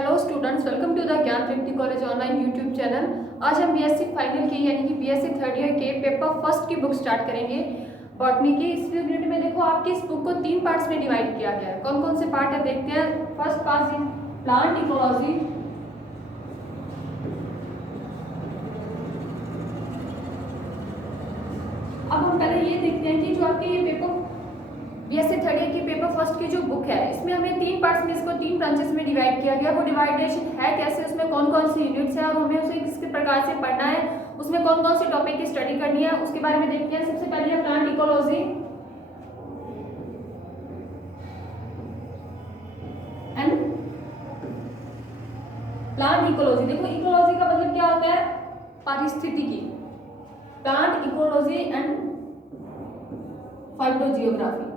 Hello students, welcome to the Gyan Tripti college online YouTube channel. आज हम BSc final के यानी कि बीएससी थर्ड ईयर के पेपर फर्स्ट की बुक स्टार्ट करेंगे बॉटनी की। इस यूनिट में देखो आपकी इस बुक को 3 पार्ट्स में डिवाइड किया गया है। कौन कौन से पार्ट है देखते हैं। First part in plant ecology, अब हम पहले ये देखते हैं कि जो आपके ये पेपर बीएससी थर्ड ईयर की पेपर फर्स्ट की जो बुक है इसमें हमें 3 पार्ट्स में इसको 3 ब्रांचेस में डिवाइड किया गया। वो डिवाइडेशन है कैसे, उसमें कौन कौन सी यूनिट्स है और हमें उसे किस प्रकार से पढ़ना है, उसमें कौन कौन से टॉपिक की स्टडी करनी है, उसके बारे में देखते हैं। सबसे पहले है plant ecology and plant ecology. देखो इकोलॉजी का मतलब क्या होता है, पारिस्थितिकी। Plant ecology and phytogeography.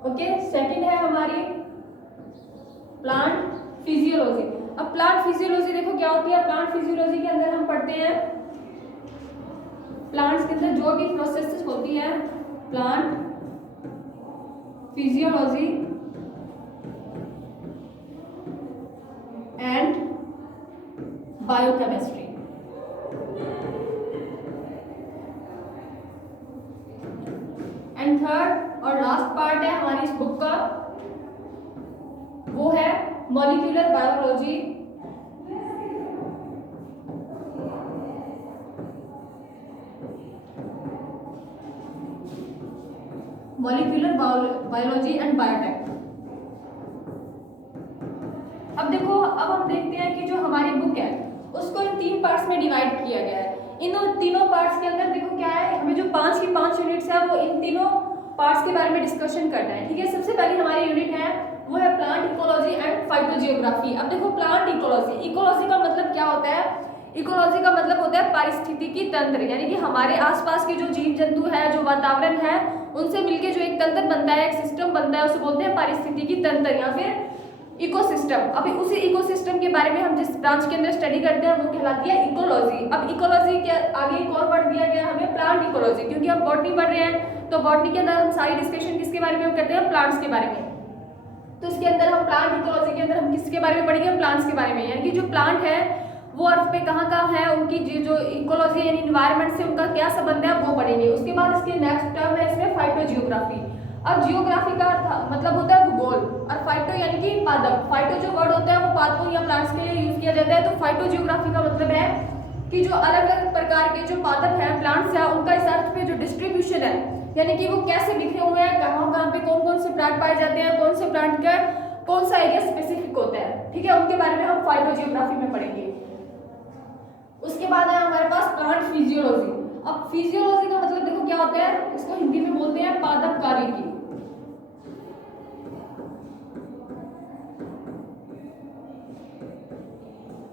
Okay, second है हमारी प्लांट फिजियोलॉजी। अब प्लांट फिजियोलॉजी देखो क्या होती है। प्लांट फिजियोलॉजी के अंदर हम पढ़ते हैं प्लांट्स के अंदर जो भी प्रोसेसेस होती है, plant physiology and biochemistry. And third और लास्ट पार्ट है हमारी इस बुक का, वो है molecular biology biology and biotech. अब देखो, अब हम देखते हैं कि जो हमारी बुक है उसको इन 3 पार्ट्स में डिवाइड किया गया है। इन तीनों पार्ट्स के अंदर देखो क्या है, हमें जो 5 की 5 यूनिट्स है वो इन तीनों पार्ट्स के बारे में डिस्कशन करना है। ठीक है, सबसे पहली हमारी यूनिट है वो है प्लांट इकोलॉजी एंड फाइटोजियोग्राफी। अब देखो प्लांट इकोलॉजी, इकोलॉजी का मतलब क्या होता है। इकोलॉजी का मतलब होता है पारिस्थितिकी तंत्र, यानी कि हमारे आसपास के जो जीव जंतु है, जो वातावरण है, उनसे मिलके जो एक तंत्र बनता है, एक सिस्टम बनता है, उसे बोलते हैं पारिस्थितिकी तंत्र या फिर इकोसिस्टम। अभी उसी इकोसिस्टम के बारे में हम जिस ब्रांच के अंदर स्टडी करते हैं वो कहलाती है इकोलॉजी। अब इकोलॉजी के आगे एक और वर्ड दिया गया हमें प्लांट इकोलॉजी, क्योंकि हम बॉटनी पढ़ रहे हैं तो बॉटनी के अंदर हम सारी डिस्कशन किसके बारे में हम करते हैं, प्लांट्स के बारे में। तो इसके अंदर हम प्लांट इकोलॉजी के अंदर हम किसके बारे में पढ़ेंगे, प्लांट्स के बारे में। यानी कि जो प्लांट है वो अर्थ पे कहाँ है, उनकी जो इकोलॉजी यानी इन्वायरमेंट से उनका क्या संबंध है वो पढ़ेंगे। उसके बाद इसके नेक्स्ट टर्म है इसमें फाइटोजियोग्राफी। अब जियोग्राफी का मतलब होता है भूगोल और फाइटो यानी कि पादप। फाइटो जो वर्ड होता है वो पादपों या प्लांट्स के लिए यूज किया जाता है। तो फाइटोजियोग्राफी का मतलब है कि जो अलग अलग प्रकार के जो पादप हैं, प्लांट्स हैं, उनका इस अर्थ पे जो डिस्ट्रीब्यूशन है, यानी कि वो कैसे बिखरे हुए हैं, कहाँ कहाँ पे कौन कौन से प्लांट पाए जाते हैं, कौन से प्लांट का कौन सा एरिया स्पेसिफिक होता है, ठीक है, उनके बारे में हम फाइटोजियोग्राफी में पढ़ेंगे। उसके बाद है हमारे पास प्लांट फिजियोलॉजी। अब फिजियोलॉजी का मतलब देखो क्या होता है, इसको हिंदी में बोलते हैं पादप कार्यकी।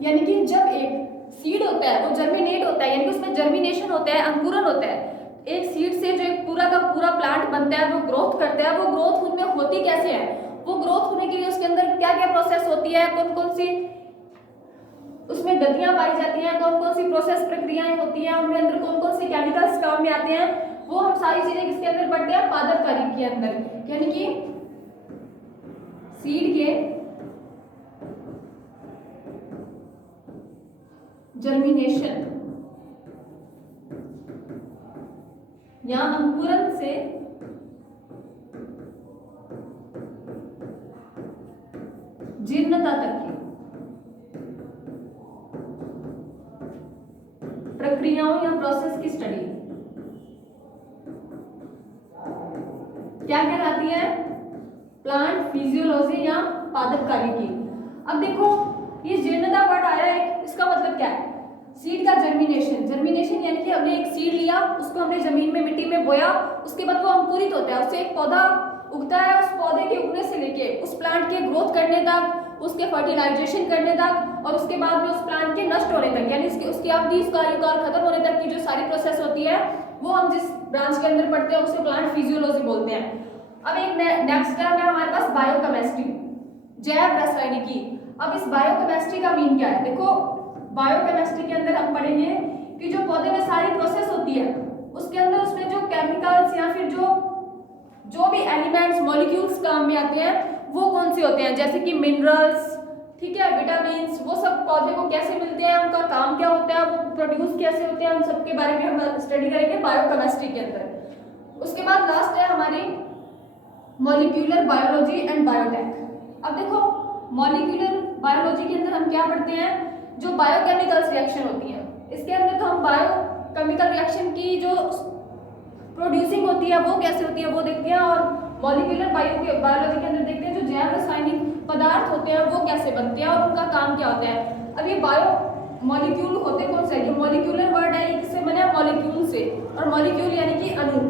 यानी कि जब एक सीड होता है वो जर्मिनेट होता है, यानी कि उसमें जर्मिनेशन होता है, अंकुरन होता है। एक सीड से जो एक पूरा का पूरा प्लांट बनता है, वो ग्रोथ करता है। वो ग्रोथ उनमें होती कैसे है, वो ग्रोथ होने के लिए उसके अंदर क्या क्या प्रोसेस होती है, कौन कौन सी उसमें गतियां पाई जाती हैं, कौन कौन सी प्रोसेस प्रक्रियाएं होती हैं, उनके अंदर कौन कौन से केमिकल्स काम में आते हैं, वो हम सारी चीजें किसके अंदर पढ़ते हैं, पादप कार्यकी के अंदर। यानी कि सीड के जर्मिनेशन या अंकुरन से जीर्णता तक की प्रक्रियाओं या प्रोसेस की स्टडी क्या कहलाती है, प्लांट फिजियोलॉजी या पादप कार्यकी। अब देखो ये जीर्णता वर्ड आया है, इसका मतलब क्या है, सीड का जर्मिनेशन। जर्मिनेशन यानी कि हमने एक सीड लिया, उसको हमने जमीन में मिट्टी में बोया, उसके बाद वो अंकुरित होता है, उससे एक पौधा उगता है। उस पौधे के उगने से लेके उस प्लांट के ग्रोथ करने तक, उसके फर्टिलाइजेशन करने तक और उसके बाद में उस प्लांट के नष्ट होने तक, यानी उसकी अवधि, उसका आयुकाल खत्म होने तक की जो सारी प्रोसेस होती है वो हम जिस ब्रांच के अंदर पढ़ते हैं उसे प्लांट फिजियोलॉजी बोलते हैं। अब एक नेक्स्ट टर्म है हमारे पास बायोकेमिस्ट्री, जैव रासायनिकी। अब इस बायोकेमिस्ट्री का मीन क्या है, देखो बायोकेमिस्ट्री के अंदर हम पढ़ेंगे कि जो पौधे में सारी प्रोसेस होती है उसके एलिमेंट्स मॉलिक्यूल्स काम में आते हैं वो कौन से होते हैं, जैसे कि मिनरल्स, ठीक है, विटामिन्स, वो सब पौधे को कैसे मिलते हैं, उनका काम क्या होता है, वो प्रोड्यूस कैसे होते हैं, उन सब के बारे में हम स्टडी करेंगे बायोकेमिस्ट्री के अंदर। उसके बाद लास्ट है हमारी मॉलिक्यूलर बायोलॉजी एंड बायोटेक। अब देखो मॉलिक्यूलर बायोलॉजी के अंदर हम क्या पढ़ते हैं, जो बायोकेमिकल्स रिएक्शन होती हैं, इसके अंदर तो हम बायोकेमिकल रिएक्शन की जो प्रोड्यूसिंग होती है वो कैसे होती है वो देखते हैं, और मॉलिक्यूलर बायोलॉजी के अंदर देखते हैं जो जैव रासायनिक पदार्थ होते हैं वो कैसे बनते हैं और उनका काम क्या होता है। अब ये बायो मॉलिक्यूल होते कौन से, ये मॉलिक्यूलर वर्ड है, ये किससे बना है, मॉलिक्यूल से, और मॉलिक्यूल यानी कि अणु,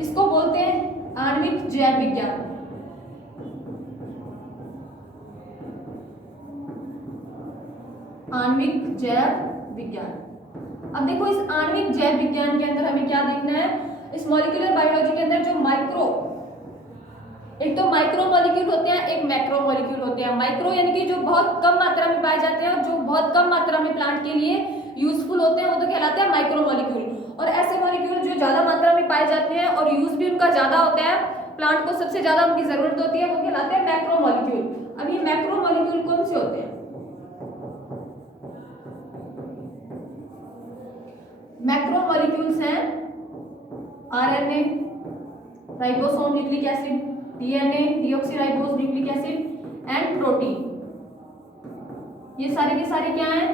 इसको बोलते हैं आणविक जैव विज्ञान। आणविक जैव विज्ञान। अब देखो इस आणविक जैव विज्ञान के अंदर हमें क्या देखना है, इस मॉलिक्यूलर बायोलॉजी के अंदर जो एक तो माइक्रो मॉलिक्यूल होते हैं, एक मैक्रो मॉलिक्यूल होते हैं। माइक्रो यानी कि जो बहुत कम मात्रा में पाए जाते हैं और जो बहुत कम मात्रा में प्लांट के लिए यूजफुल होते हैं वो तो कहलाते हैं माइक्रो मॉलिक्यूल, और ऐसे मॉलिक्यूल जो ज्यादा मात्रा में पाए जाते हैं और यूज भी उनका ज्यादा होता है, प्लांट को सबसे ज्यादा उनकी जरूरत होती है, वो कहलाते हैं मैक्रो मॉलिक्यूल। अब ये मैक्रो मॉलिक्यूल कौन से होते हैं, मैक्रो मॉलिक्यूल्स हैं RNA, ribosome nucleic acid, DNA deoxyribose nucleic acid and protein, ये सारे के सारे क्या हैं,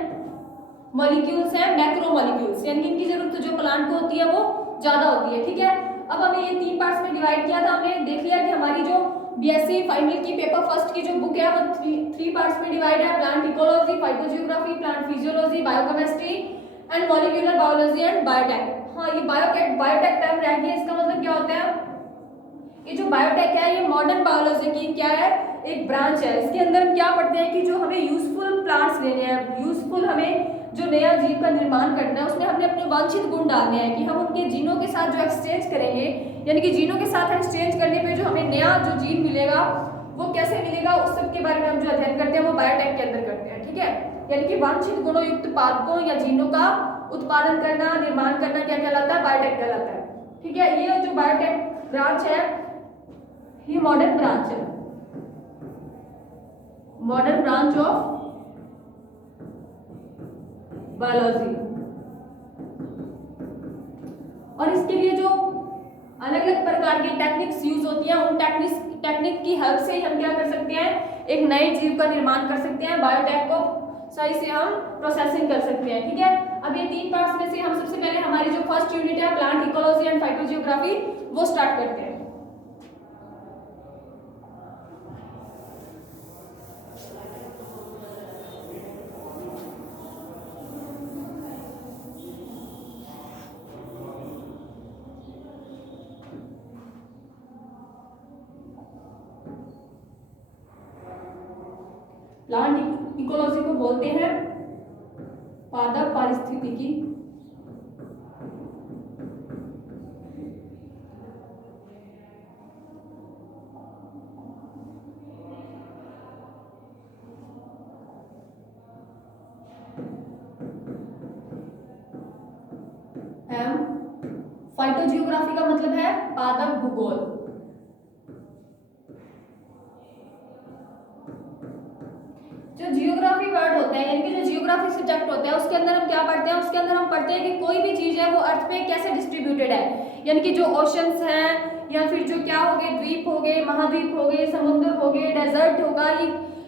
मॉलिक्यूल्स हैं, मैक्रो मॉलिक्यूल्स, यानी इनकी जरूरत जो प्लांट को होती है वो ज्यादा होती है, ठीक है। अब हमें ये 3 पार्ट्स में डिवाइड किया था, हमने देख लिया कि हमारी जो बीएससी फाइनल की पेपर फर्स्ट की जो बुक है वो 3 पार्ट्स में डिवाइड है, plant ecology, phytogeography, plant physiology, biochemistry and molecular biology and biotech. हाँ, ये बायोटेक टर्म रह गया, इसका मतलब क्या होता है, ये जो बायोटेक है ये मॉडर्न बायोलॉजी की क्या है, एक ब्रांच है। इसके अंदर हम क्या पढ़ते हैं कि जो हमें यूजफुल प्लांट्स लेने हैं, यूजफुल हमें जो नया जीव का निर्माण करना है उसमें हमने अपने वांछित गुण डालने हैं, कि हम उनके जीनों के साथ जो एक्सचेंज करेंगे, यानी कि जीनों के साथ एक्सचेंज करने पे जो हमें नया जो जीन मिलेगा वो कैसे मिलेगा, उस सब के बारे में हम जो अध्ययन करते हैं वो बायोटेक के अंदर करते हैं, ठीक है। यानी कि वांछित गुणों युक्त पादपों या जीनों का उत्पादन करना, निर्माण करना क्या कहलाता है, बायोटेक कहलाता है, ठीक है। ये जो बायोटेक ब्रांच है ये मॉडर्न ब्रांच है, मॉडर्न ब्रांच ऑफ बायोलॉजी। और इसके लिए जो अलग अलग प्रकार की टेक्निक्स यूज होती हैं, उन टेक्निक की हेल्प से हम क्या कर सकते हैं, एक नए जीव का निर्माण कर सकते हैं, बायोटेक को सही से हम प्रोसेसिंग कर सकते हैं, ठीक है। अब ये 3 पार्ट्स में से हम सबसे पहले हमारी जो फर्स्ट यूनिट है प्लांट इकोलॉजी एंड फाइटोजियोग्राफी वो स्टार्ट करते हैं। प्लांट इकोलॉजी को बोलते हैं पादप पारिस्थितिकी, फाइटोजियोग्राफी का मतलब है पादप भूगोल। जो जियोग्राफी वर्ड होता है यानी कि जो जियोग्राफी सब्जेक्ट होता है उसके अंदर हम क्या पढ़ते हैं, उसके अंदर हम पढ़ते हैं कि कोई भी चीज है वो अर्थ पे कैसे डिस्ट्रीब्यूटेड है, यानी कि जो ओशंस हैं या फिर जो क्या हो गए, द्वीप हो गए, महाद्वीप हो गए, समुद्र हो गए, डेजर्ट होगा,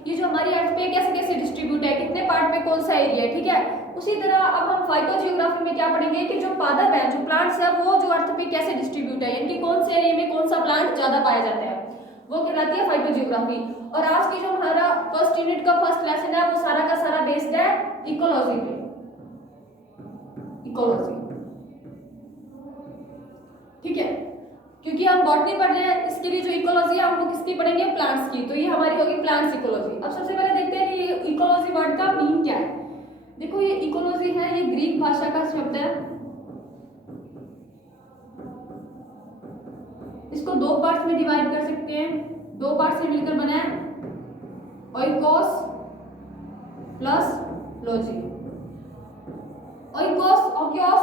ये जो हमारी अर्थ पे कैसे कैसे डिस्ट्रीब्यूट है, कितने पार्ट पे कौन सा एरिया है, ठीक है। उसी तरह अब हम फाइटोजियोग्राफी में क्या पढ़ेंगे कि जो पादप है, जो प्लांट्स है वो जो अर्थ पे कैसे डिस्ट्रीब्यूट है, यानी कि कौन से एरिया में कौन सा प्लांट ज्यादा पाया जाता है, वो कहलाती है फाइटोजियोग्राफी। और आज की जो हमारा फर्स्ट यूनिट का फर्स्ट लेसन है वो सारा का सारा बेस्ड है इकोलॉजी पे, इकोलॉजी, ठीक है। क्योंकि हम बॉटनी पढ़ रहे हैं, इसके लिए जो इकोलॉजी है हम लोग किसकी पढ़ेंगे, प्लांट्स की, तो ये हमारी होगी प्लांट्स इकोलॉजी। अब सबसे पहले देखते हैं कि ये इकोलॉजी वर्ड का मीन क्या है। देखो ये इकोलॉजी है, ये ग्रीक भाषा का शब्द है, इसको 2 पार्ट्स में डिवाइड कर सकते हैं, 2 पार्ट से मिलकर बना है ओइकोस प्लस लॉजी। ओइकोस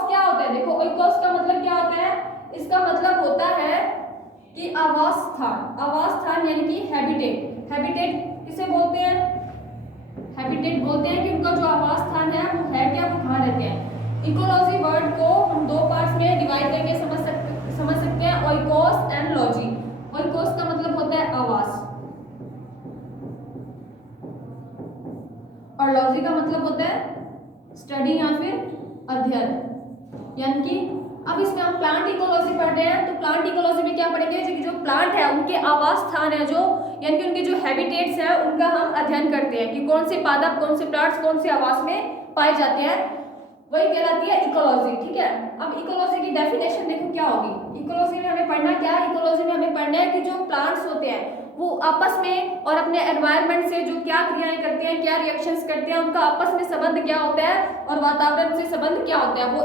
क्या होता है, देखो ओइकोस का मतलब क्या होता है, इसका मतलब होता है कि आवास स्थान। आवास स्थान यानी कि हैबिटेट। हैबिटेट किसे बोलते हैं? हैबिटेट बोलते हैं कि उनका जो आवास स्थान है वो है क्या, वो कहाँ रहते हैं। इकोलॉजी वर्ड को हम दो पार्ट्स में डिवाइड करके समझ सकते हैं, ओइकोस एंड लॉजी। ओइकोस का मतलब होता है आवास और लॉजी का मतलब होता है स्टडी या फिर अध्ययन। यानी कि अब इसमें हम प्लांट इकोलॉजी पढ़ रहे हैं, तो प्लांट इकोलॉजी में क्या पढ़ेंगे, जो प्लांट है उनके आवास स्थान है, जो यानी कि उनके जो हैबिटेट्स है उनका हम अध्ययन करते हैं कि कौन से पादप, कौन से प्लांट्स कौन से आवास में पाए जाते हैं, वही कहलाती है इकोलॉजी। ठीक है, अब इकोलॉजी की डेफिनेशन देखो क्या होगी। इकोलॉजी में हमें पढ़ना क्या है, इकोलॉजी में हमें पढ़ना है कि जो प्लांट्स होते हैं वो आपस में और अपने एनवायरनमेंट से जो क्या क्रियाएं करते हैं, क्या रिएक्शंस करते हैं, उनका आपस में संबंध क्या होता है और वातावरण से संबंध क्या होता है, वो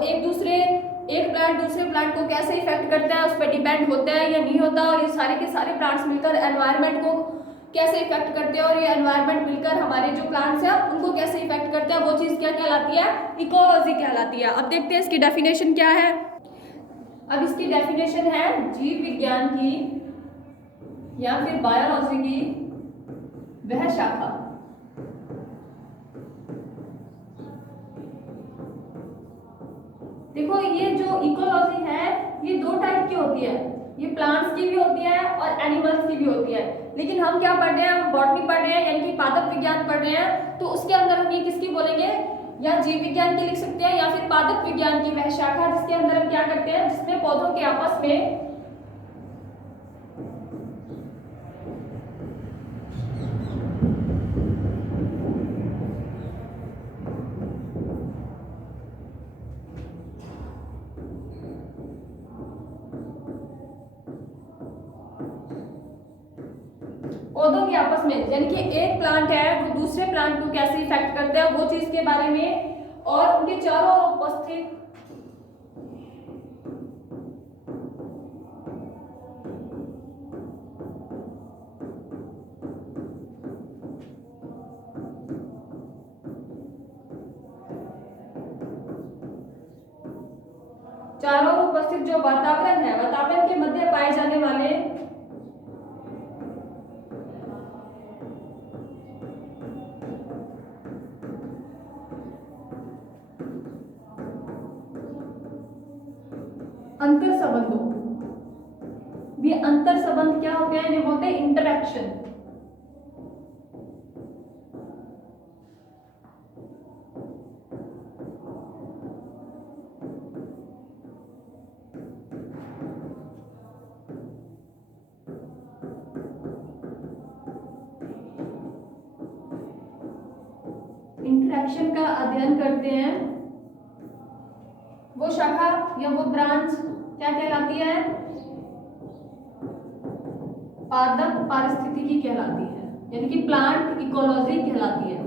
एक प्लांट दूसरे प्लांट को कैसे इफेक्ट करता है, उस पर डिपेंड होता है या नहीं होता, और ये सारे के सारे प्लांट्स मिलकर एनवायरनमेंट को कैसे इफेक्ट करते हैं, और ये एनवायरनमेंट मिलकर हमारे जो प्लांट्स हैं उनको कैसे इफेक्ट करते हैं, वो चीज़ क्या कहलाती है, इकोलॉजी कहलाती है। अब देखते हैं इसकी डेफिनेशन क्या है। अब इसकी डेफिनेशन है जीव विज्ञान की या फिर बायोलॉजी की वह शाखा देखो ये जो इकोलॉजी है ये दो टाइप की होती है, ये प्लांट्स की भी होती है और एनिमल्स की भी होती है। लेकिन हम क्या पढ़ रहे हैं, हम बॉटनी पढ़ रहे हैं यानी कि पादप विज्ञान पढ़ रहे हैं, तो उसके अंदर हम ये किसकी बोलेंगे, या जीव विज्ञान की लिख सकते हैं या फिर पादप विज्ञान की वह शाखा जिसके अंदर हम क्या करते हैं, जिसमें पौधों के आपस में पौधों के आपस में, यानी कि एक प्लांट है वो दूसरे प्लांट को कैसे इफेक्ट करता है वो चीज के बारे में, और उनके चारों ओर उपस्थित जो वातावरण है, वातावरण के मध्य पाए जाने वाले अंतर संबंधों, ये अंतर संबंध क्या होते हैं, ये बोलते हैं इंटरैक्शन। इंटरैक्शन का अध्ययन करते हैं, वो शाखा या वो ब्रांच क्या कहलाती है, पादप पारिस्थितिकी कहलाती है, यानी कि प्लांट इकोलॉजी कहलाती है।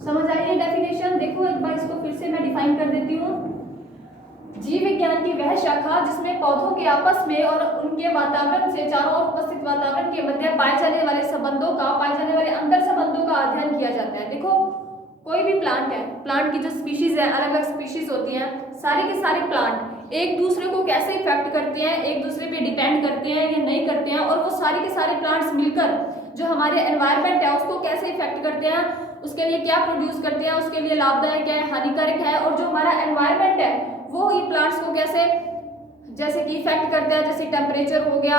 समझ आई है डेफिनेशन? देखो एक बार इसको फिर से मैं डिफाइन कर देती हूँ। जीव विज्ञान की वह शाखा जिसमें पौधों के आपस में और उनके वातावरण से चारों ओर उपस्थित वातावरण के मध्य पाए जाने वाले संबंधों का, पाए जाने वाले अंतर संबंधों का अध्ययन किया जाता है। देखो कोई भी प्लांट है, प्लांट की जो स्पीशीज है, अलग अलग स्पीशीज होती हैं, सारे के सारे प्लांट एक दूसरे को कैसे इफेक्ट करते हैं, एक दूसरे पे डिपेंड करते हैं या नहीं करते हैं, और वो सारे के सारे प्लांट्स मिलकर जो हमारे एनवायरनमेंट है उसको कैसे इफेक्ट करते हैं, उसके लिए क्या प्रोड्यूस करते हैं, उसके लिए लाभदायक है, हानिकारक है, और जो हमारा एनवायरनमेंट है वो ये प्लांट्स को कैसे जैसे कि इफेक्ट करता है, जैसे टेम्परेचर हो गया,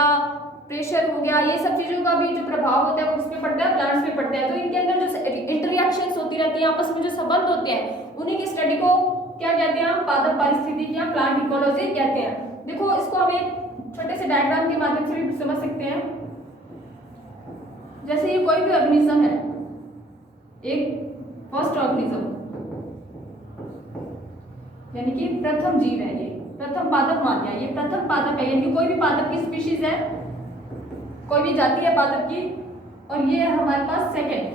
प्रेशर हो गया, ये सब चीजों का भी जो प्रभाव होता है वो किस पे पड़ता है, प्लांट्स पे पड़ता है। तो इनके अंदर जो इंटररिएक्शंस होती रहती हैं, आपस में जो संबंध होते हैं, उन्हीं की स्टडी को क्या कहते हैं, हम पादप पारिस्थितिकी या प्लांट इकोलॉजी कहते हैं। देखो इसको हम एक छोटे से डायग्राम के माध्यम से भी समझ सकते हैं। जैसे ये कोई भी ऑर्गेनिज्म है, एक फर्स्ट ऑर्गेनिज्म यानी कि प्रथम जीव है, ये प्रथम पादप मान लिया, ये प्रथम पादप है, यानी कोई भी पादप की स्पीशीज है, कोई भी जाति है पादप की, और ये है हमारे पास सेकेंड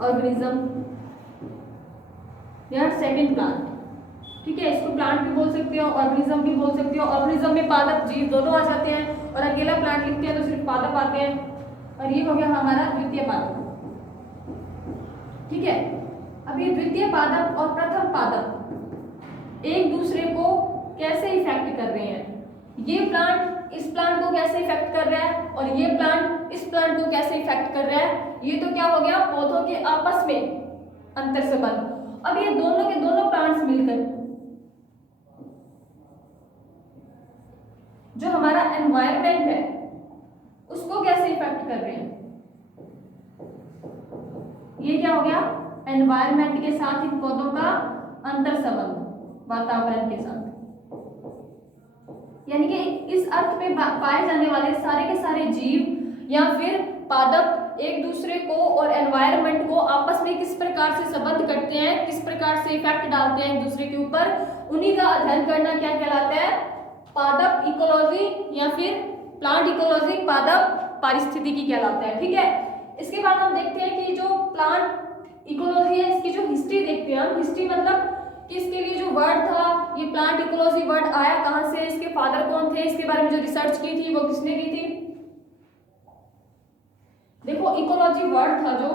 ऑर्गेनिज्म या सेकेंड प्लांट। ठीक है, इसको प्लांट भी बोल सकते हो, ऑर्गेनिज्म भी बोल सकते हो। ऑर्गेनिज्म में पादप जीव दोनों आ जाते हैं, और अकेला प्लांट लिखते हैं तो सिर्फ पादप आते हैं। और ये हो गया हमारा द्वितीय पादप। ठीक है, अब ये द्वितीय पादप और प्रथम पादप एक दूसरे को कैसे इफेक्ट कर रहे हैं, ये प्लांट इस प्लांट को कैसे इफेक्ट कर रहा है और ये प्लांट इस प्लांट को कैसे इफेक्ट कर रहा है, ये तो क्या हो गया पौधों के आपस में अंतर संबंध। अब ये दोनों के दोनों प्लांट्स मिलकर जो हमारा एनवायरनमेंट है उसको कैसे इफेक्ट कर रहे हैं, ये क्या हो गया एनवायरनमेंट के साथ इन पौधों का अंतर संबंध वातावरण के साथ। यानी कि इस अर्थ में पाए जाने वाले सारे के सारे जीव या फिर पादप एक दूसरे को और एनवायरनमेंट को आपस में किस प्रकार से संबंध करते हैं, किस प्रकार से इफेक्ट डालते हैं एक दूसरे के ऊपर, उन्हीं का अध्ययन करना क्या कहलाता है, पादप इकोलॉजी या फिर प्लांट इकोलॉजी, पादप पारिस्थितिकी कहलाता है। ठीक है, इसके बाद हम देखते हैं कि जो प्लांट इकोलॉजी है इसकी जो हिस्ट्री देखते हैं हम। हिस्ट्री मतलब कि इसके लिए जो वर्ड था, ये प्लांट इकोलॉजी वर्ड आया कहाँ से, इसके फादर कौन थे, इसके बारे में जो रिसर्च की थी वो किसने की थी। देखो इकोलॉजी वर्ड था जो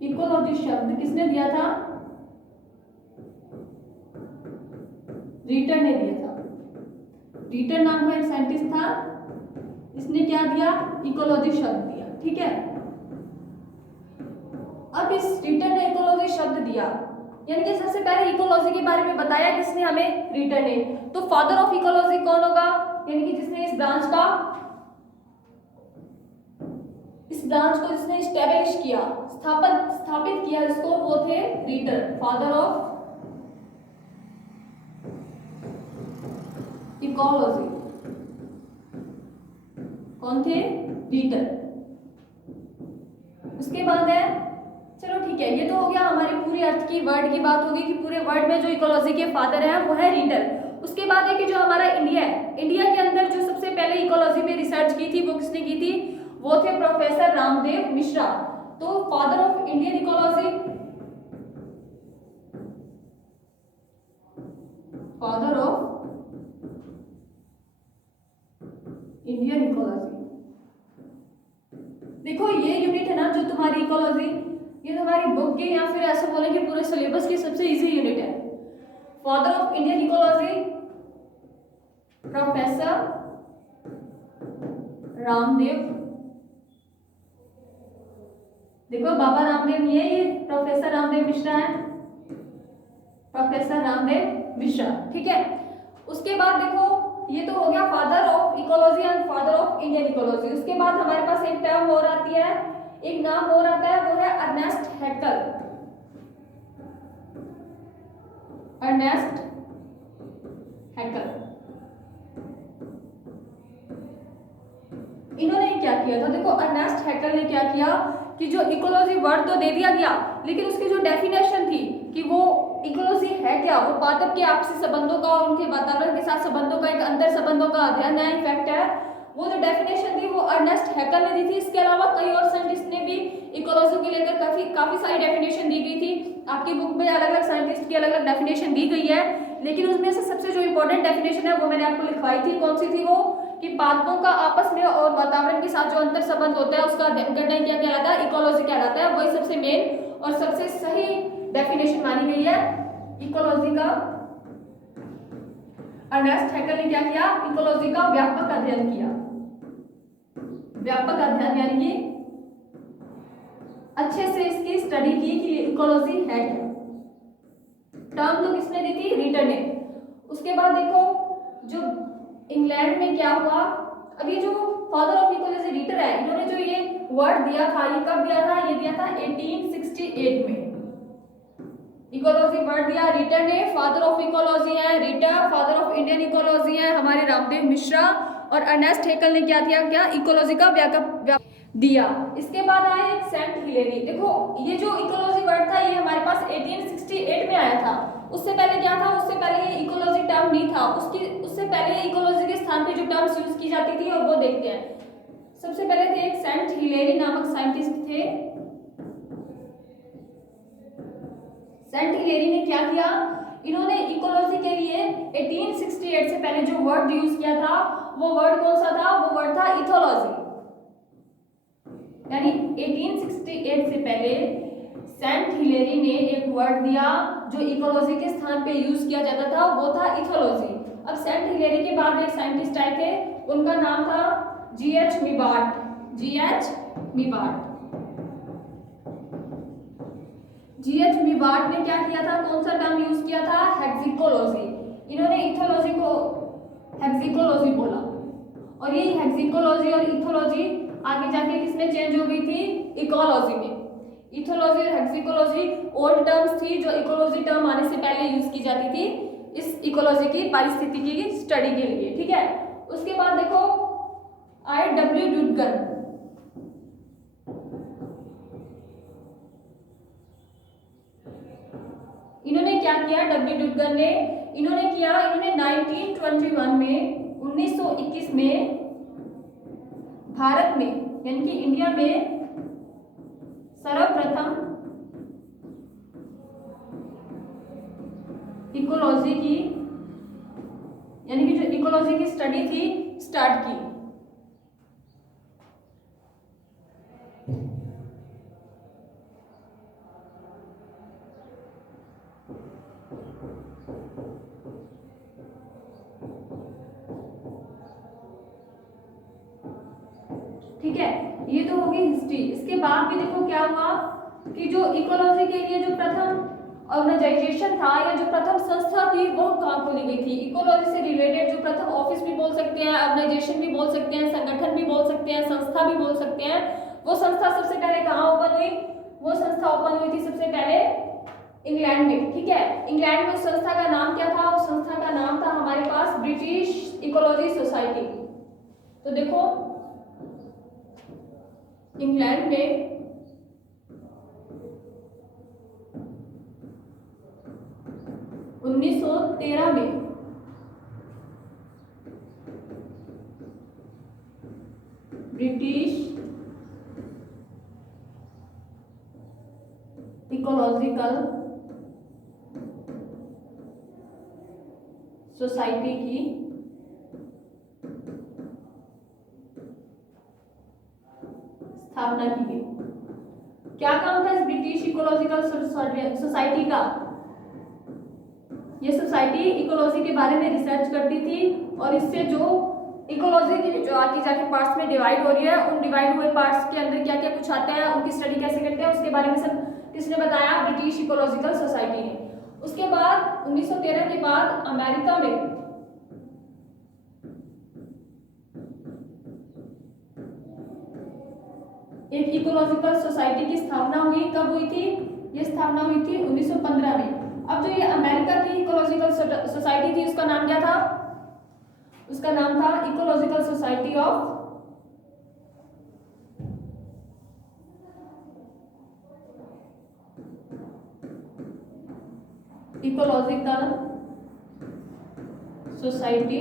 इकोलॉजी शब्द किसने दिया था, रीटर ने दिया था। रीटर नाम का एक साइंटिस्ट था, इसने क्या दिया इकोलॉजी शब्द दिया। ठीक है, अब इस रीटर ने इकोलॉजी शब्द दिया यानी कि सबसे पहले इकोलॉजी के बारे में बताया किसने हमें, रीटर ने। तो फादर ऑफ इकोलॉजी कौन होगा, यानी कि जिसने इस ब्रांच को जिसने स्टैब्लिश किया, स्थापित किया इसको, वो थे रीटर, फादर ऑफ इकोलॉजी। कौन थे, रीटर। उसके बाद है, चलो ठीक है, ये तो हो गया हमारी पूरी अर्थ की वर्ड की बात होगी कि पूरे वर्ड में जो इकोलॉजी के फादर है वो है रीटर। उसके बाद है कि जो हमारा इंडिया है, इंडिया के अंदर जो सबसे पहले इकोलॉजी पे रिसर्च की थी वो किसने की थी, वो थे प्रोफेसर रामदेव मिश्रा। तो father of Indian ecology, father of Indian ecology. देखो ये यूनिट है ना जो तुम्हारी इकोलॉजी, ये तुम्हारी बुक की या फिर ऐसे बोले कि पूरे सिलेबस की सबसे इजी यूनिट है। Father of Indian ecology professor Ramdev. देखो बाबा रामदेव नहीं है, ये प्रोफेसर रामदेव मिश्रा है, प्रोफेसर रामदेव मिश्रा। ठीक है, उसके बाद देखो ये तो हो गया father of ecology and father of Indian ecology. उसके बाद हमारे पास एक टर्म और आती है, एक नाम और आता है, वो है अर्नेस्ट हैक्ल। अर्नेस्ट हैक्ल, इन्होंने क्या किया था, देखो अर्नेस्ट हैक्ल ने क्या किया कि जो इकोलॉजी वर्ड तो दे दिया गया लेकिन उसकी जो डेफिनेशन थी कि वो इकोलॉजी है क्या, वो पादप के आपसी संबंधों का और उनके वातावरण के साथ संबंधों का एक अंतर संबंधों का अध्ययन है, इफेक्ट है, वो जो डेफिनेशन थी वो अर्नेस्ट हैक्ल ने दी थी। इसके अलावा कई और साइंटिस्ट ने भी इकोलॉजी को लेकर काफी सारी डेफिनेशन दी गई थी। आपकी बुक में अलग अलग साइंटिस्ट की अलग अलग डेफिनेशन दी गई है, लेकिन उसमें से सबसे जो इंपॉर्टेंट डेफिनेशन है वो मैंने आपको लिखवाई थी। कौन सी थी वो, कि पादपों का आपस में और वातावरण के साथ जो अंतर संबंध होता है उसका अध्ययन करना क्या कहलाता है, इकोलॉजी कहलाता है। वही सबसे मेन और सबसे सही डेफिनेशन मानी गई है इकोलॉजी का। अर्नेस्ट हैक्ल ने क्या किया, इकोलॉजी का व्यापक अध्ययन किया। व्यापक अध्ययन यानी कि अच्छे से इसकी स्टडी की कि इकोलॉजी है क्या। टर्म तो किसने दी थी, रीटर ने। उसके बाद देखो जो इंग्लैंड में क्या हुआ, अभी जो फादर ऑफ इकोलॉजी रीटर है, इन्होंने जो ये वर्ड दिया था ये कब दिया था, ये दिया था 1868 में। इकोलॉजी वर्ड दिया रीटर ने, फादर ऑफ इकोलॉजी है रीटर, फादर ऑफ इंडियन इकोलॉजी है हमारे रामदेव मिश्रा, और अर्नेस्ट हैक्ल ने क्या दिया, क्या इकोलॉजी का व्यापक दिया। इसके बाद आए सेंट हिलेरी। देखो ये जो इकोलॉजी वर्ड था ये हमारे पास 1868 में आया था। उससे पहले क्या था, उससे पहले ये इकोलॉजी टर्म नहीं था, उससे पहले इकोलॉजी के स्थान पे जो टर्म्स यूज की जाती थी और वो देखते हैं। सबसे पहले थे एक सेंट हिलेरी नामक साइंटिस्ट थे। सेंट हिलेरी ने क्या किया, इन्होंने इकोलॉजी के लिए 1868 से पहले जो वर्ड यूज किया था वो वर्ड कौन सा था, वो वर्ड था इथोलॉजी। यानी 1868 से पहले सेंट हिलेरी ने एक वर्ड दिया जो इकोलॉजी के स्थान पे यूज किया जाता था, वो था इथोलॉजी। अब सेंट हिलेरी के बाद एक साइंटिस्ट आए थे, उनका नाम था जीएच मीबार्ट। जीएच मीबार्ट ने क्या किया था, कौन सा टर्म यूज किया था, हेक्सिकोलॉजी। इन्होंने इथोलॉजी को हेक्सिकोलॉजी बोला, और ये हेक्सिकोलॉजी और इथोलॉजी आगे जाके किसमें चेंज हो गई थी, इकोलॉजी में। इथोलॉजी और हेक्सिकोलॉजी ओल्ड टर्म्स थी जो इकोलॉजी टर्म आने से पहले यूज की जाती थी इस इकोलॉजी की पारिस्थितिकी की स्टडी के लिए, ठीक है। उसके बाद देखो आए डब्ल्यू डुटगन। इन्होंने क्या किया, डब्ल्यू डुटगन ने इन्होंने 1921 में 1921 में भारत में यानी कि इंडिया में सर्वप्रथम इकोलॉजी की यानी कि जो इकोलॉजी की स्टडी थी स्टार्ट की। ठीक है, ये तो होगी हिस्ट्री। इसके बाद भी देखो क्या हुआ कि जो इकोलॉजी के लिए जो प्रथम ऑर्गेनाइजेशन था या जो प्रथम संस्था थी वो कहाँ खोली गई थी। इकोलॉजी से रिलेटेड जो प्रथम ऑफिस भी बोल सकते हैं, ऑर्गेनाइजेशन भी बोल सकते हैं, संगठन भी बोल सकते हैं, संस्था भी बोल सकते हैं, वो संस्था सबसे पहले कहाँ ओपन हुई, वो संस्था ओपन हुई थी सबसे पहले इंग्लैंड में। ठीक है, इंग्लैंड में उस संस्था का नाम क्या था, उस संस्था का नाम था हमारे पास ब्रिटिश इकोलॉजी सोसाइटी। तो देखो इंग्लैंड में 1913 में ब्रिटिश इकोलॉजिकल सोसाइटी की स्थापना की गई। क्या काम था इस ब्रिटिश इकोलॉजिकल सोसाइटी का, ये सोसाइटी इकोलॉजी के बारे में रिसर्च करती थी और इससे जो इकोलॉजी की जो आगे जाके पार्ट्स में डिवाइड हो रही है, उन डिवाइड हुए पार्ट्स के अंदर क्या क्या कुछ आता है, उनकी स्टडी कैसे करते हैं, उसके बारे में सब किसने बताया, ब्रिटिश इकोलॉजिकल सोसाइटी ने। उसके बाद 1913 के बाद अमेरिका में एक इकोलॉजिकल सोसाइटी की स्थापना हुई। कब हुई थी, ये स्थापना हुई थी 1915 में। अब जो ये अमेरिका की इकोलॉजिकल सोसाइटी थी उसका नाम क्या था, उसका नाम था ecological society of ecological society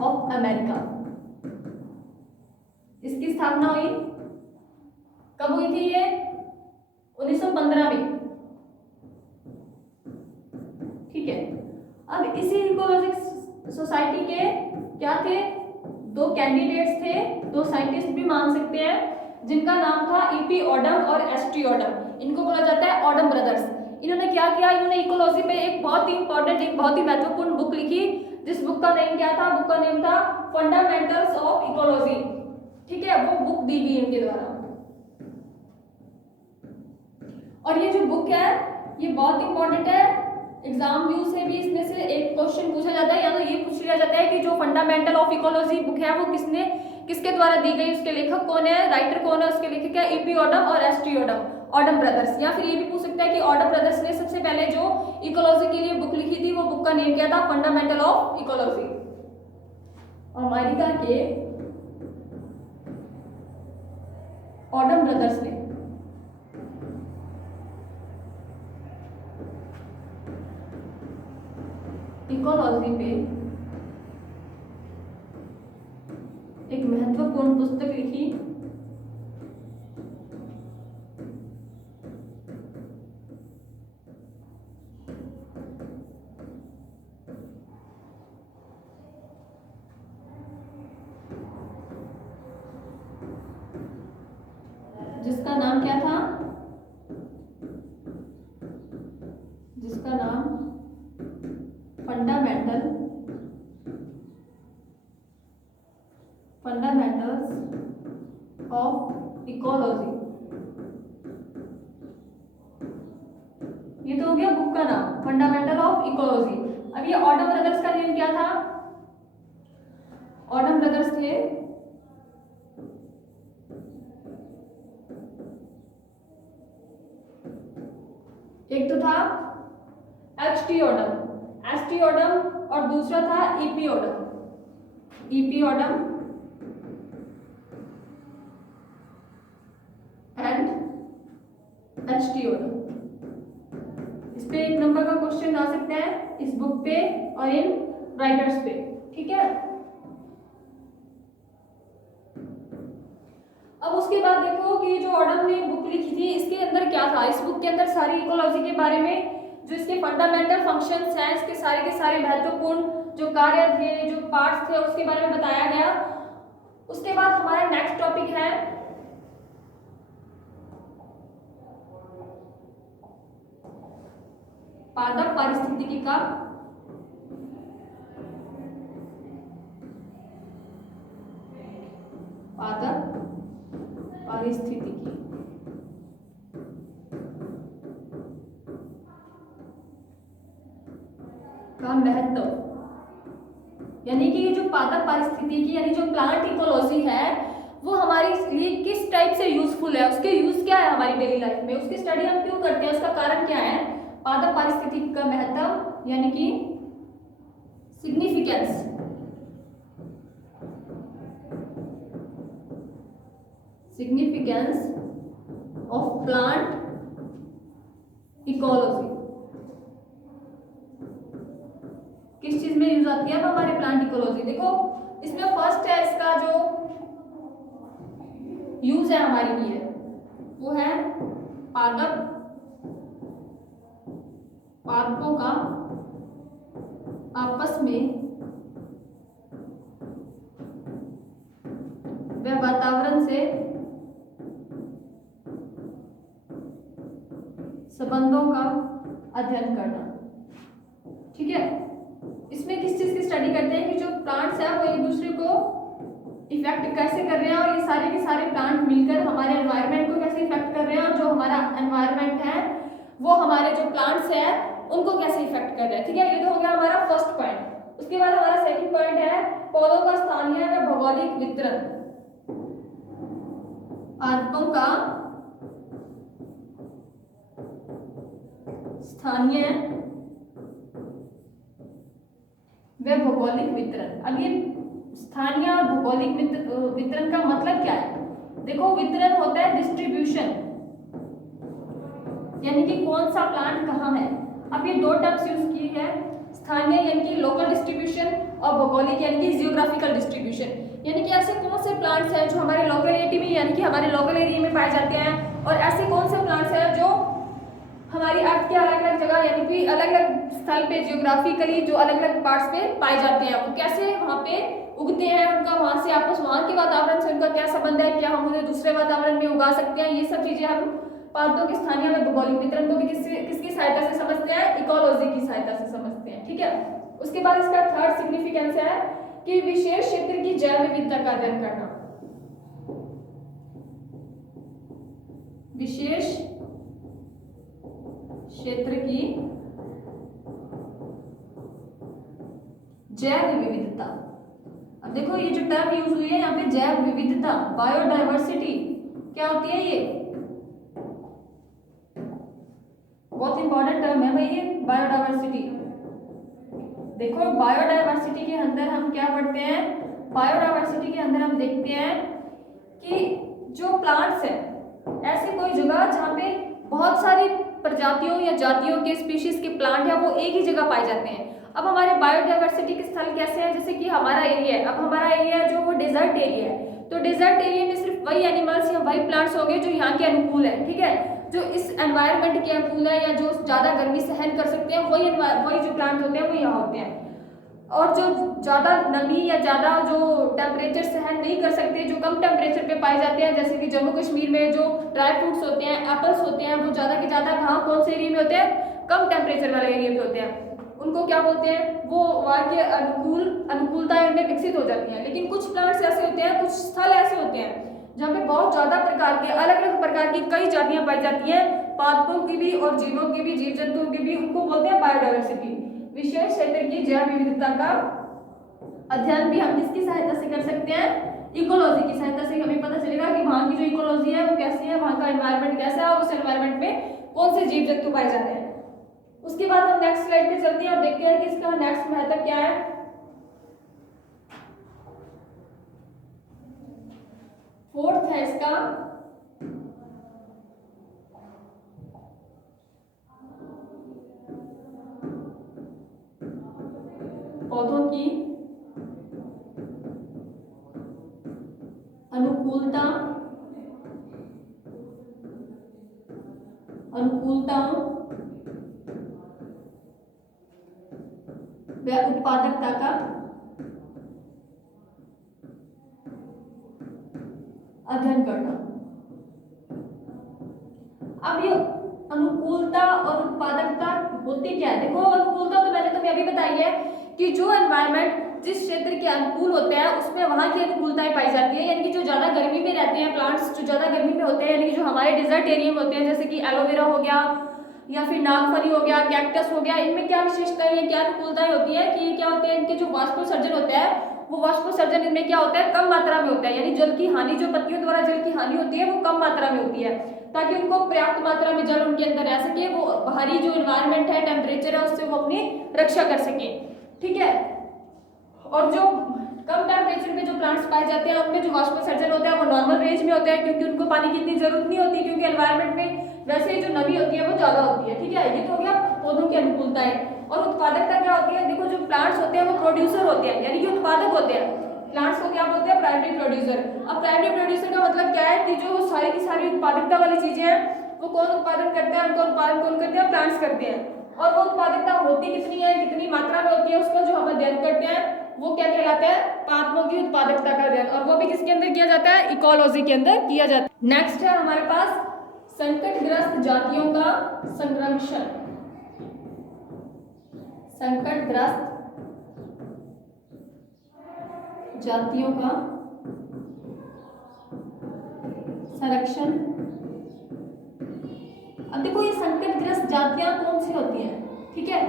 of America. इसकी स्थापना हुई, कब हुई थी ये, 1915 में। ठीक है, अब इसी इकोलॉजिकल सोसाइटी के क्या थे, दो कैंडिडेट्स थे, दो साइंटिस्ट भी मान सकते हैं, जिनका नाम था ईपी ऑडम और एसटी ऑडम। इनको बोला जाता है ऑडम ब्रदर्स। इन्होंने क्या किया, इन्होंने इकोलॉजी पे एक बहुत ही इंपॉर्टेंट, एक बहुत ही महत्वपूर्ण बुक लिखी, जिस बुक का नेम क्या था, बुक का नेम था फंडामेंटल्स ऑफ इकोलॉजी। ठीक है, वो बुक दी गई इनके द्वारा। और ये जो बुक है ये बहुत इंपॉर्टेंट है, एग्जाम व्यू से भी इसमें से एक क्वेश्चन पूछा जाता है, या तो ये पूछ लिया जाता है कि जो फंडामेंटल ऑफ इकोलॉजी बुक है वो किसके द्वारा दी गई, उसके लेखक कौन है, राइटर कौन है, उसके लेखक है ईपी ऑडम और एसटी ऑडम ब्रदर्स। या फिर ये भी पूछ सकता है कि ऑडम ब्रदर्स ने सबसे पहले जो इकोलॉजी के लिए बुक लिखी थी वो बुक का नेम क्या था, फंडामेंटल ऑफ इकोलॉजी। अमेरिका के ऑडम ब्रदर्स ने इकोलॉजी पे एक महत्वपूर्ण पुस्तक लिखी जिसका नाम क्या था, जिसका नाम फंडामेंटल्स ऑफ इकोलॉजी। ये तो हो गया बुक का नाम, फंडामेंटल ऑफ इकोलॉजी। अब ये ऑडम ब्रदर्स का नेम क्या था? ऑडम ब्रदर्स थे एक तो था एच.टी. ऑडम और दूसरा था ई.पी. ऑडम एंड एच.टी. ऑडम। इस पे 1 नंबर का क्वेश्चन आ सकता है इस बुक पे और इन राइटर्स पे, ठीक है। अब उसके बाद देखो कि जो ऑडम ने बुक लिखी थी इसके अंदर क्या था। इस बुक के अंदर सारी इकोलॉजी के बारे में, जो इसके फंडामेंटल फंक्शंस हैं, इसके सारे के सारे महत्वपूर्ण जो कार्य थे, जो पार्ट्स थे, उसके बारे में बताया गया। उसके बाद हमारा नेक्स्ट टॉपिक है पादप पारिस्थितिकी का पादप पारिस्थितिकी का महत्व, यानी कि ये जो पादप पारिस्थितिकी यानी जो प्लांट इकोलॉजी है वो हमारे लिए किस टाइप से यूजफुल है, उसके यूज क्या है हमारी डेली लाइफ में, उसकी स्टडी हम क्यों करते हैं, उसका कारण क्या है। पादप पारिस्थितिकी का महत्व यानी कि सिग्निफिकेंस, ऑफ प्लांट इकोलॉजी किस चीज में यूज आती है अब हमारे प्लांट इकोलॉजी। देखो इसमें फर्स्ट है इसका जो यूज है हमारे लिए वो है पादपों का आपस में व वातावरण से संबंधों का अध्ययन करना, ठीक है। इसमें किस चीज की स्टडी करते हैं कि जो प्लांट्स हैं वो एक दूसरे को इफेक्ट कैसे कर रहे हैं और ये सारे के सारे प्लांट मिलकर हमारे एनवायरनमेंट को कैसे इफेक्ट कर रहे हैं और जो हमारा एनवायरनमेंट है वो हमारे जो प्लांट्स हैं उनको कैसे इफेक्ट कर रहे हैं, ठीक है। ये तो हो गया हमारा फर्स्ट पॉइंट। उसके बाद हमारा सेकंड पॉइंट है पौधों का स्थानीय व भौगोलिक वितरण। पादपों का स्थानीय व भौगोलिक वितरण। अब ये स्थानीय और भौगोलिक वितरण का मतलब क्या है। देखो वितरण होता है डिस्ट्रीब्यूशन, यानी कि कौन सा प्लांट कहाँ है। अब ये 2 टर्म्स यूज की है, स्थानीय यानी कि लोकल डिस्ट्रीब्यूशन और भौगोलिक यानी कि जियोग्राफिकल डिस्ट्रीब्यूशन। यानी कि ऐसे कौन से प्लांट्स हैं जो हमारे लोकलिटी में यानी कि हमारे लोकल एरिया में पाए जाते हैं और ऐसे कौन से प्लांट्स हैं जो हमारी अर्थ के अलग अलग जगह यानी कि अलग अलग स्थल पे जियोग्राफिकली जो अलग अलग पार्ट्स पे पाए जाते हैं, वो कैसे वहाँ पे उगते हैं, उनका वहाँ से आपस वहाँ के वातावरण से उनका क्या संबंध है, क्या हम उन्हें दूसरे वातावरण में उगा सकते हैं। ये सब चीजें हम पादपों के स्थानीय व भौगोलिक वितरण को किसकी सहायता से समझते हैं, इकोलॉजी की सहायता से समझते हैं, ठीक है। उसके बाद इसका थर्ड सिग्निफिकेंस है कि विशेष क्षेत्र की जैव विविधता का अध्ययन करना। विशेष क्षेत्र की जैव विविधता। अब देखो ये जो टर्म यूज हुई है यहाँ पे जैव विविधता, बायोडायवर्सिटी, क्या होती है ये, बहुत इंपॉर्टेंट टर्म है भाई ये बायोडायवर्सिटी। देखो बायोडायवर्सिटी के अंदर हम क्या पढ़ते हैं, बायोडायवर्सिटी के अंदर हम देखते हैं कि जो प्लांट्स हैं ऐसे कोई जगह जहाँ पे बहुत सारी प्रजातियों या जातियों के स्पीशीज के प्लांट है वो एक ही जगह पाए जाते हैं। अब हमारे बायोडायवर्सिटी के स्थल कैसे हैं, जैसे कि हमारा एरिया है, अब हमारा एरिया जो वो डेजर्ट एरिया है, तो डेजर्ट एरिया में सिर्फ वही एनिमल्स या वही प्लांट्स होंगे जो यहाँ के अनुकूल है, ठीक है, जो इस एनवायरनमेंट के अनुकूल है या जो ज़्यादा गर्मी सहन कर सकते हैं, वही जो प्लांट होते हैं वो यहाँ होते हैं। और जो ज़्यादा नमी या ज़्यादा जो टेम्परेचर सहन नहीं कर सकते, जो कम टेम्परेचर पे पाए जाते हैं, जैसे कि जम्मू कश्मीर में जो ड्राई फ्रूट्स होते हैं, एप्पल्स होते हैं, वो ज़्यादा के ज़्यादा वहाँ कौन से एरिया में होते हैं, कम टेम्परेचर वाले एरिया में होते हैं, उनको क्या बोलते हैं, वो वहाँ के अनुकूलताएं उनमें विकसित हो जाती हैं। लेकिन कुछ प्लांट्स ऐसे होते हैं, कुछ स्थल ऐसे होते हैं जहाँ पे बहुत ज़्यादा प्रकार के अलग अलग प्रकार की कई जातियाँ पाई जाती हैं, पादपों की भी और जीवों की भी, जीव जंतुओं की भी, उनको बोलते हैं बायोडाइवर्सिटी। विशेष क्षेत्र की जैव विविधता का अध्ययन भी हम किसकी सहायता से कर सकते हैं, इकोलॉजी की सहायता से। हमें पता चलेगा कि वहाँ की जो इकोलॉजी है वो कैसी है, वहाँ का एनवायरनमेंट कैसा है और उस एनवायरनमेंट में कौन से जीव जंतु पाए जा रहे हैं। उसके बाद हम नेक्स्ट स्लाइड पे चलते हैं और देखते हैं कि इसका नेक्स्ट महत्व क्या है। फोर्थ है इसका पौधों की अनुकूलताओं व उत्पादकता का अध्ययन करना। अब ये अनुकूलता और उत्पादकता होती क्या है, देखो अनुकूलता तो मैंने तुम्हें अभी बताई है कि जो एनवायरनमेंट जिस क्षेत्र के अनुकूल होते हैं उसमें वहाँ की अनुकूलताएं पाई जाती है, यानी कि जो ज़्यादा गर्मी में रहते हैं प्लांट्स, जो ज़्यादा गर्मी में होते हैं, यानी कि जो हमारे डिजर्ट एरिया में होते हैं, जैसे कि एलोवेरा हो गया या फिर नागफनी हो गया, कैक्टस हो गया, इनमें क्या विशेषताएं या क्या अनुकूलताएं होती है कि क्या होते हैं, इनके जो वाष्पोत्सर्जन होता है वो वाष्पोत्सर्जन इनमें क्या होता है, कम मात्रा में होता है, यानी जल की हानि, जो पत्तियों द्वारा जल की हानि होती है वो कम मात्रा में होती है, ताकि उनको पर्याप्त मात्रा में जल उनके अंदर रह सके, वो बाहरी जो इन्वायरमेंट है, टेम्परेचर है, उससे वो अपनी रक्षा कर सके, ठीक है। और जो कम टेम्परेचर पे जो प्लांट्स पाए जाते हैं उनमें जो वाष्पोत्सर्जन होता है वो नॉर्मल रेंज में होता है, क्योंकि उनको पानी की इतनी जरूरत नहीं होती, क्योंकि एनवायरनमेंट में वैसे ही जो नमी होती है वो ज्यादा होती है, ठीक है। ये तो हो गया पौधों की अनुकूलताएं। और उत्पादकता क्या होती है, देखो जो प्लांट्स होते हैं वो प्रोड्यूसर होते हैं, यानी कि उत्पादक होते हैं। प्लांट्स को क्या बोलते हैं, प्राइमरी प्रोड्यूसर। अब प्राइमरी प्रोड्यूसर का मतलब क्या है कि जो सारी की सारी उत्पादकता वाली चीजें हैं वो कौन उत्पादन करते हैं, उनका उत्पादन कौन करते हैं, प्लांट्स करते हैं। और वो उत्पादकता होती कितनी है, कितनी मात्रा में होती है, उसका जो हम अध्ययन करते हैं वो क्या कहलाता है, पादपों की उत्पादकता का अध्ययन। और वो भी किसके अंदर किया जाता है, इकोलॉजी के अंदर किया जाता है। नेक्स्ट है हमारे पास संकटग्रस्त जातियों का संरक्षण। संकटग्रस्त जातियों का संरक्षण। अब देखो ये संकटग्रस्त जातियां कौन सी होती हैं, ठीक है।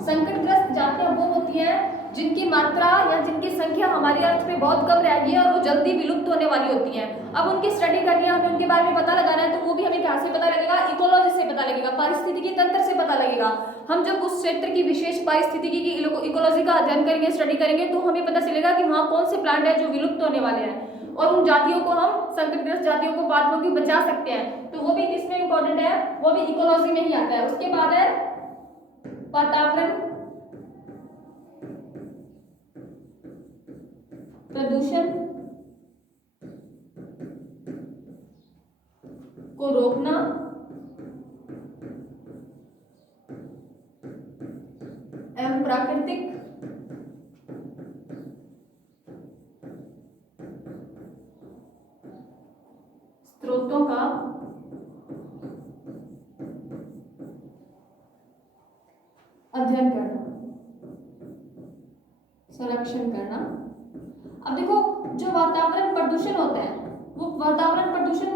संकटग्रस्त जातियां वो होती हैं जिनकी मात्रा या जिनकी संख्या हमारी अर्थ में बहुत कम रहेगी और वो जल्दी विलुप्त होने वाली होती हैं। अब उनकी स्टडी करनी है, हमें उनके बारे में पता लगाना है, तो वो भी हमें कहाँ से पता लगेगा, इकोलॉजी से पता लगेगा, पारिस्थितिकी तंत्र से पता लगेगा। हम जब उस क्षेत्र की विशेष पारिस्थितिकी की इकोलॉजी का अध्ययन करेंगे, स्टडी करेंगे, तो हमें पता चलेगा कि वहाँ कौन से प्लांट है जो विलुप्त होने वाले हैं, और उन जातियों को हम, संकटग्रस्त जातियों को, पादपों की बचा सकते हैं। तो वो भी किसमें इंपॉर्टेंट है, वो भी इकोलॉजी में ही आता है। उसके बाद है वातावरण प्रदूषण को रोकना एवं प्राकृतिक स्रोतों का अध्ययन करना, संरक्षण करना। अब देखो जो वातावरण प्रदूषण होता है वो वातावरण प्रदूषण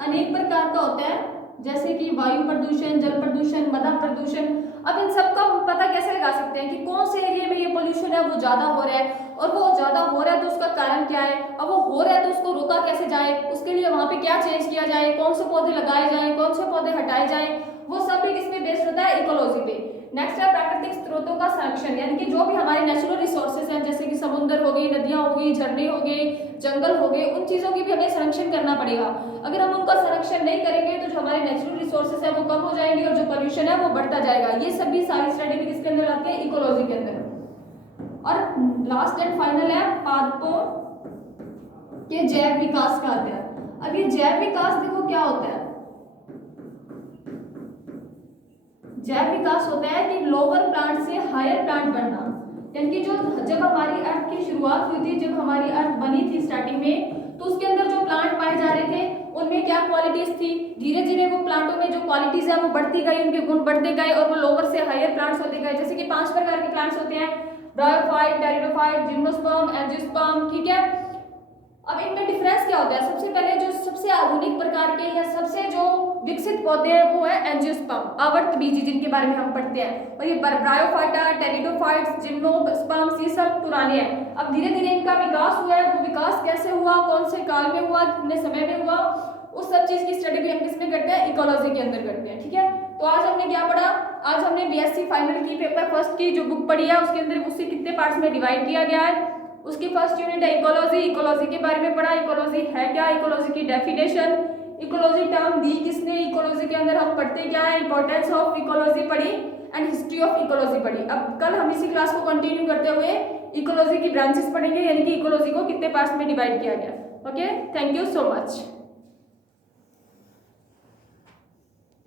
अनेक प्रकार का होता है, जैसे कि वायु प्रदूषण, जल प्रदूषण, मृदा प्रदूषण। अब इन सब का हम पता कैसे लगा सकते हैं कि कौन से एरिया में ये पोल्यूशन है वो ज्यादा हो रहा है, और वो ज्यादा हो रहा है तो उसका कारण क्या है, अब वो हो रहा है तो उसको रोका कैसे जाए, उसके लिए वहां पे क्या चेंज किया जाए, कौन से पौधे लगाए जाए, कौन से पौधे हटाए जाए, वो सब भी किस पे बेस्ड होता है, इकोलॉजी पे। नेक्स्ट है प्राकृतिक स्रोतों का संरक्षण, यानी कि जो भी हमारे नेचुरल रिसोर्सेज हैं, जैसे कि समुद्र हो गई, नदियां हो गई, झरने हो गए, जंगल हो गए, उन चीजों की भी हमें संरक्षण करना पड़ेगा। अगर हम उनका संरक्षण नहीं करेंगे तो जो हमारे नेचुरल रिसोर्सेज है वो कम हो जाएंगे और जो पोल्यूशन है वो बढ़ता जाएगा। ये सभी सारी स्टडी भी किसके अंदर आती है, इकोलॉजी के अंदर। और लास्ट एंड फाइनल है पादपों कि जैव विकास कहते हैं। अब ये जैव विकास देखो क्या होता है, जैव विकास होता है कि लोअर प्लांट से हायर प्लांट बनना, यानी कि जो जब हमारी अर्थ की शुरुआत हुई थी, जब हमारी अर्थ बनी थी स्टार्टिंग में, तो उसके अंदर जो प्लांट पाए जा रहे थे उनमें क्या क्वालिटीज थी, धीरे धीरे वो प्लांटों में जो क्वालिटीज है वो बढ़ती गई, उनके गुण बढ़ते गए और वो लोअर से हायर प्लांट्स होते गए। जैसे कि 5 प्रकार के प्लांट्स होते हैं, ब्रायोफाइट, टेरिडोफाइट, जिम्नोस्पर्म, एंजियोस्पर्म, ठीक है। अब इनमें डिफरेंस क्या होता है, सबसे पहले जो सबसे आधुनिक प्रकार के या सबसे जो विकसित पौधे हैं वो है एंजियोस्पर्म, आवर्तबीजी, जिनके बारे में हम पढ़ते हैं। और ये ब्रायोफाइटा, टेरिडोफाइट्स, जिम्नोस्पर्म्स, ये सब पुराने हैं। अब धीरे धीरे इनका विकास हुआ है, वो विकास कैसे हुआ, कौन से काल में हुआ, कितने समय में हुआ, उस सब चीज की स्टडी भी हम किसमें करते हैं, इकोलॉजी के अंदर करते हैं, ठीक है। तो आज हमने क्या पढ़ा, आज हमने बीएससी फाइनल की पेपर फर्स्ट की जो बुक पढ़ी है उसके अंदर उससे कितने पार्ट्स में डिवाइड किया गया है। उसकी फर्स्ट यूनिट है इकोलॉजी, इकोलॉजी के बारे में पढ़ा, इकोलॉजी है क्या, इकोलॉजी की डेफिनेशन, इकोलॉजी टर्म दी किसने, इकोलॉजी के अंदर हम पढ़ते क्या है, इंपॉर्टेंस ऑफ इकोलॉजी पढ़ी एंड हिस्ट्री ऑफ इकोलॉजी पढ़ी। अब कल हम इसी क्लास को कंटिन्यू करते हुए इकोलॉजी की ब्रांचेस पढ़ेंगे, यानी कि इकोलॉजी को कितने पार्ट्स में डिवाइड किया गया। Okay, thank you so much.